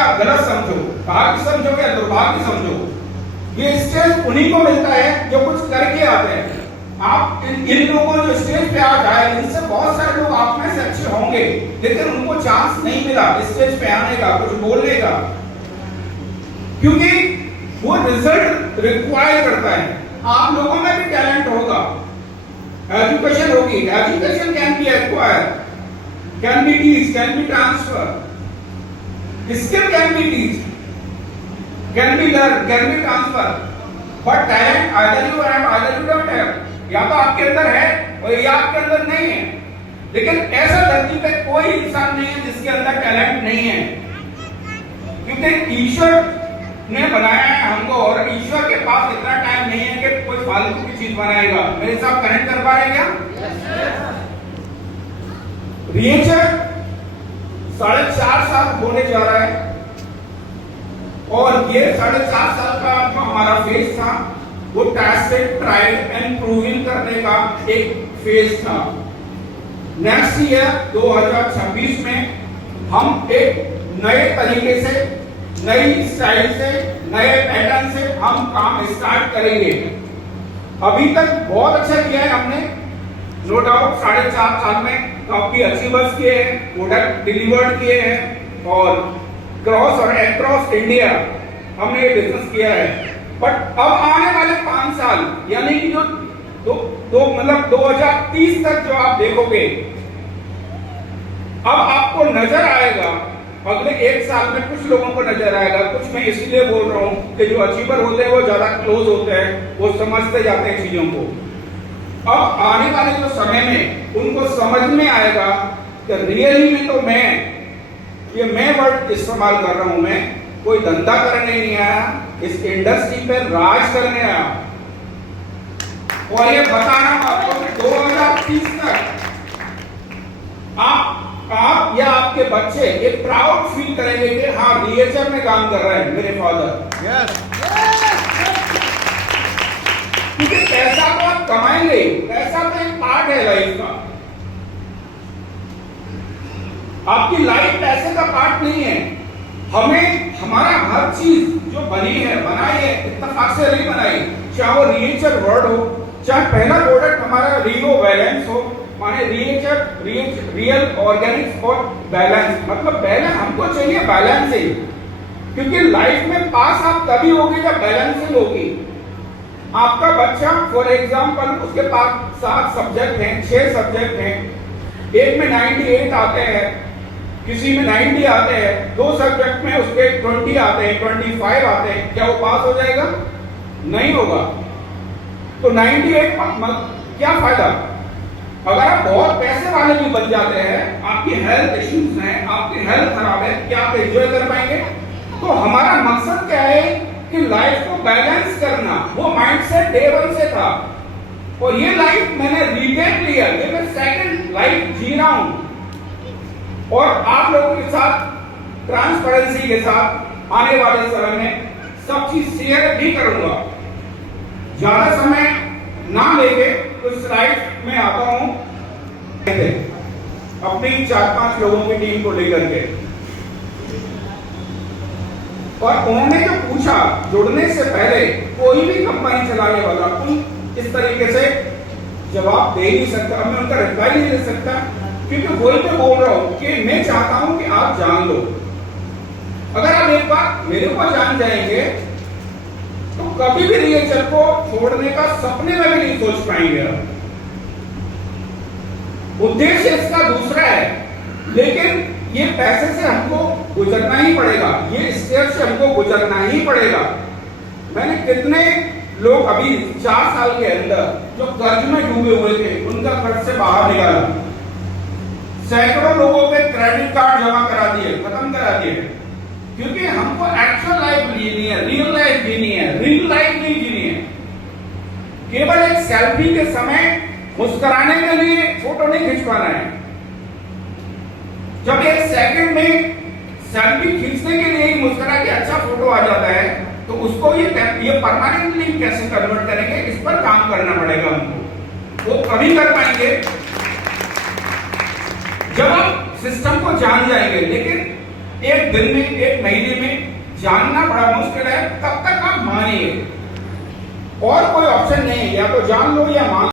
आप गलत समझो, भाग्य समझो या दुर्भाग्य समझो, ये स्टेज उन्हीं को मिलता है जो कुछ करके आते हैं। आप इन लोगों जो स्टेज पे आ जाए, इनसे बहुत सारे लोग आप में से अच्छे होंगे, लेकिन उनको चांस नहीं मिला स्टेज पे आने का, कुछ बोलने का, क्योंकि वो रिजल्ट रिक्वायर करता है। आप लोगों में भी टैलेंट होगा, एजुकेशन होगी, education can be acquired, can be teach, can be transfer, skill can be teach, can be learn, can be transfer, but talent either you have either you don't have, या तो आपके अंदर है और या आपके अंदर नहीं है। लेकिन ऐसा धरती पे कोई इंसान नहीं है जिसके अंदर टैलेंट नहीं है, क्योंकि ईश्वर ने बनाया है हमको, और ईश्वर के पास इतना टाइम नहीं है कि कोई फालतू की चीज बनाएगा। मेरे साथ कनेक्ट कर पा रहे हैं क्या? रिएचर 4.5 साल होने जा रहा है, और ये 4.5 साल का जो हमारा फेज था वो टेस्टेड, ट्राइड एंड प्रूविंग करने का एक फेज था। नेक्स्ट ईयर 2026 में हम एक नए तरीके से, नई स्टाइल से, नए पैटर्न से हम काम स्टार्ट करेंगे। अभी तक बहुत अच्छा किया है हमने, नो डाउट। 4.5 साल में काफी अचीवर्स किए हैं, प्रोडक्ट डिलीवर्ड किए हैं, और क्रॉस और अक्रॉस इंडिया हमने ये बिजनेस किया है। बट अब आने वाले 5 साल, यानी कि जो मतलब 2030 तक जो आप देखोगे, अब आपको नजर आएगा, अगले 1 साल में कुछ लोगों को नजर आएगा, कुछ मैं इसलिए बोल रहा हूं कि जो अचीवर होते हैं वो ज्यादा क्लोज होते हैं, वो समझते जाते हैं चीजों को। अब आने वाले जो समय में उनको समझ में आएगा कि रियली में तो मैं वर्ड इस्तेमाल कर रहा हूं, मैं कोई धंधा करने नहीं आया, इस इंडस्ट्री पे राज करने आया। और ये बताना आपको कि 2030 तक आप या आपके बच्चे ये प्राउड फील करेंगे कि हाँ, रिएचर में काम कर रहे हैं मेरे फादर। यस। क्योंकि पैसा तो आप कमाएंगे, पैसा तो एक पार्ट है लाइफ का। आपकी लाइफ पैसे का पार्ट नहीं है। हमें हमारा हर चीज जो बनाई है इत्तेफाक से नहीं बनाई, चाहे वो रिएचर वर्ड हो, चाहे पहला प्रोडक्ट हमारा रियो बैलेंस हो, माने रियल ऑर्गेनिक्स और बैलेंस, मतलब बैलेंस हमको चाहिए, बैलेंस ही। क्योंकि लाइफ में पास आप तभी होगी जब बैलेंसिंग होगी। आपका बच्चा फॉर एग्जांपल, उसके पास 7 सब्जेक्ट हैं, 6 सब्जेक्ट हैं, एक में 98 आते हैं, किसी में 90 आते हैं, 2 सब्जेक्ट में उसके 20 आते हैं, 25 आते हैं, क्या वो पास हो जाएगा? नहीं होगा। तो 98 क्या फायदा? अगर आप बहुत पैसे वाले भी बन जाते हैं, आपकी हेल्थ इश्यूज हैं, आपकी हेल्थ खराब है, क्या आप एंजॉय कर पाएंगे? तो हमारा मकसद क्या है कि लाइफ को बैलेंस करना, वो माइंडसेट डे 1 से था, और ये लाइफ मैंने रिटेक लिया, ये मैं सेकंड लाइफ जी रहा हूं, और आप लोगों के साथ ट्रांसपेरेंसी के साथ आने वाले समय में सब चीज शेयर भी करूंगा। ज्यादा समय ना लेके तो स्लाइड में आता हूं अपनी 4-5 लोगों की टीम को लेकर के, और उन्होंने जो पूछा जुड़ने से पहले, कोई भी कंपनी चलाने वाला तुम इस तरीके से जवाब दे नहीं सकता, मैं उनका रिप्लाई नहीं दे सकता, क्योंकि वही पे बोल रहा हूं कि मैं चाहता हूं कि आप जान लो। अगर आप एक बार मेरे को जान जाएंगे तो कभी भी रिएचर को छोड़ने का सपने में भी नहीं सोच पाएंगे। उद्देश्य इसका दूसरा है, लेकिन ये पैसे से हमको गुजरना ही पड़ेगा, ये स्टेज से हमको गुजरना ही पड़ेगा। मैंने कितने लोग अभी 4 साल के अंदर जो कर्ज में डूबे हुए थे, उनका कर्ज से बाहर निकाला। सैकड़ों लोगों के क्रेडिट कार्ड जमा करा दिए, खत्म करा दिए, क्योंकि हमको एक्चुअल लाइफ जीनी है, रियल लाइफ जीनी है, रियल लाइफ नहीं जीनी है। केवल एक सेल्फी के समय मुस्कुराने के लिए फोटो नहीं खिंचवाना है। जब एक सेकंड में सेल्फी खींचने के लिए ही मुस्कुरा के अच्छा फोटो आ जाता है, तो उसको ये परमानेंटली कैसे कन्वर्ट करेंगे, इस पर काम करना पड़ेगा हमको। वो कभी कर पाएंगे जब आप सिस्टम को जान जाएंगे। लेकिन एक दिन में, एक महीने में जानना बड़ा मुश्किल है, तब तक आप मानिए। और कोई ऑप्शन नहीं है, या तो जान लो या मान लो।